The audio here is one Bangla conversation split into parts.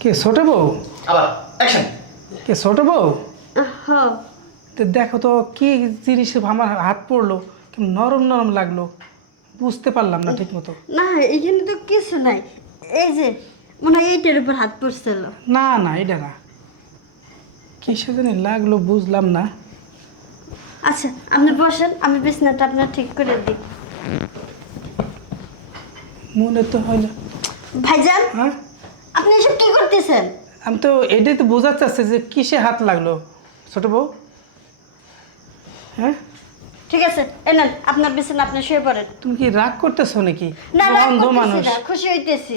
কে ছোট বউ? আবার অ্যাকশন। কে ছোট বউ? হ্যাঁ। তো দেখো তো কি জিনিস আমার হাত পড়লো, কেমন নরম নরম লাগলো, বুঝতে পারলাম না ঠিক মতো। না এখানে তো কিছু নাই, এই যে মনে হয় এইটার উপর হাত পড়ছিল। না না, এটা না, কিসে জানি লাগলো বুঝলাম না। আচ্ছা আপনি বসেন, আমি বিছনাটা আপনার ঠিক করে দিই। মনে তো হইলো। ভাইজান হ্যাঁ, আপনি এসব কি করতেছেন? আমি তো এটাই তো বোঝাতে চাচ্ছি যে কিসে হাত লাগলো ছোট বউ। হ্যাঁ, ঠিক আছে এই নেন আপনার বিছানা, আপনি শুয়ে পড়েন। তুমি কি রাগ করতেছো নাকি? না তুমি রাগ অন্ধ করতেছি মানুষ। না, খুশি হইতেছি।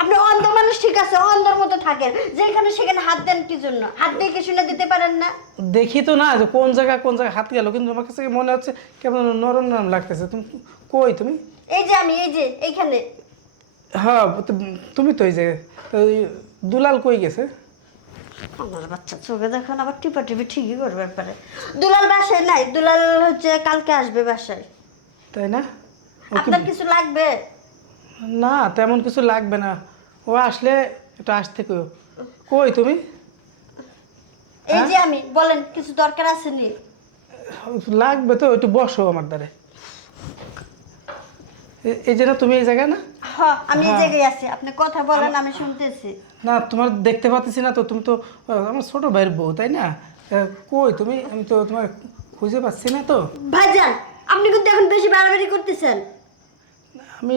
আপনি অন্ধ মানুষ ঠিক আছে, অন্ধর মতো থাকেন, যেখানে সেখানে হাত দেন কি জন্য? হাত দিয়ে কি শুনে দিতে পারেন না? দেখি তো না যে কোন জায়গায় হাত গেল, কিন্তু আমার কাছে মনে হচ্ছে কেমন নরম নরম লাগতেছে। তুমি কই তুমি? এই যে আমি, এই যে এইখানে। হ্যাঁ, তুমি তো এই যে, তো ওই দুলাল কই গেছে? আমার বাচ্চা চোখে দেখুন, আবার টিপা টিপি ঠিকই করবে পারে। দুলাল বাসায় নাই, দুলাল হচ্ছে কালকে আসবে বাসায়। তাই না? ও কি- আপনার কিছু লাগবে? না তেমন কিছু লাগবে না, ও আসলে একটু আসতে কই। কই তুমি? এই যে আমি, বলেন কিছু দরকার আছে নি? লাগবে তো, একটু বসো আমার দ্বারে। এই যে না, তুমি এই জায়গায় না? হ্যাঁ আমি এই হ্যাঁ। জায়গায় আছি, আপনি কথা বলেন, আমি শুনতেছি। না তোমার দেখতে পাচ্ছি না তো, তুমি তো আমার ছোট ভাইয়ের বউ তাই না? কই তুমি? আমি তো তোমার খুঁজে পাচ্ছি না তো। ভাইজান আপনি কিন্তু এখন বেশি বাড়াবাড়ি করতেছেন। আমি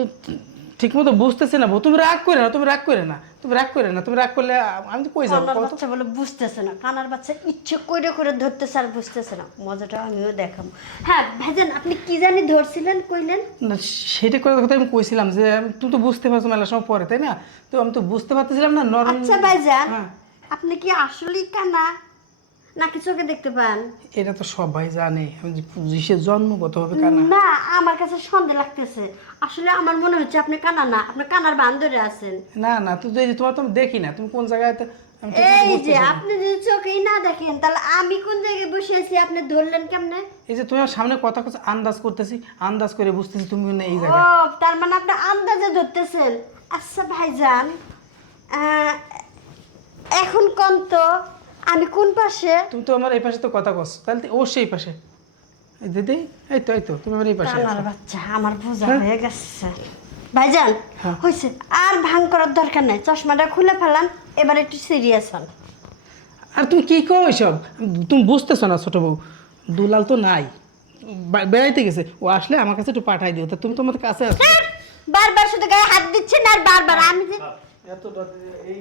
ঠিক মতো বুঝতেছি না বউ, তুমি রাগ করে না, তুমি রাগ করে না, তুমি রাগ করে না, তুমি রাগ করলে আমি তো কই যাবো কানার বলো তো? বাচ্চা বলে বুঝতেছে না, কানার বাচ্চা ইচ্ছে করে করে ধরতেছে আর বুঝতেছে না, মজাটা আমিও দেখাম। হ্যাঁ ভাইজান আপনি কি জানি ধরছিলেন, কইলেন? না সেটা করার কথা আমি কইছিলাম যে তুমি তো বুঝতে পারছো মেলা সময় পরে তাই না? তো আমি তো বুঝতে পারতেছিলাম না নরম। আচ্ছা ভাইজান হ্যাঁ, আপনি কি আসলেই কানা নাকি চোখে দেখতে পান? এটা তো সবাই জানে আমি যে জন্মগত হবে কানা। না আমার কাছে সন্দেহ লাগতেছে, আসলে আমার মনে হচ্ছে আপনি কানা না, আপনি কানার বান্দরে আছেন। না না, তো এই যে তোমার তো আমি দেখি না, তুমি কোন জায়গায় আমি ঠিক মতো এই যে বুঝতেছি না। আপনি যদি চোখেই না দেখেন তাহলে আমি কোন জায়গায় বসে আছি আপনি ধরলেন কেমনে? এই যে তুমি আমার সামনে কথা কথা আন্দাজ করতেছি, আন্দাজ করে বুঝতেছি তুমি না এই ও জায়গায়। তার মানে আপনি আন্দাজে ধরতেছেন। আচ্ছা ভাইজান এখন কোন তো আমি কোন পাশে? তুমি তো আমার এই পাশে তো কথা কস, তাহলে তো অবশ্যই এই পাশে। এই দিদি, এই তো তুমি আমার এই পাশে কানার আছো। বাচ্চা আমার বোঝা হ্যাঁ? হয়ে গেছে। ভাইজান হ্যাঁ। হয়েছে, আর ভাঙ করার দরকার নাই, চশমাটা খুলে ফেলান, এবার একটু সিরিয়াস হন। আর তুমি কি কো এসব? তুমি বুঝতেছো না ছোট বউ, দুলাল তো নাই, বেড়াইতে গেছে, ও আসলে আমার কাছে একটু পাঠাই দিও, তা তুমি তো আমার কাছে আছো। বারবার শুধু গায়ে হাত দিচ্ছেন আর বারবার আমি যে এত এই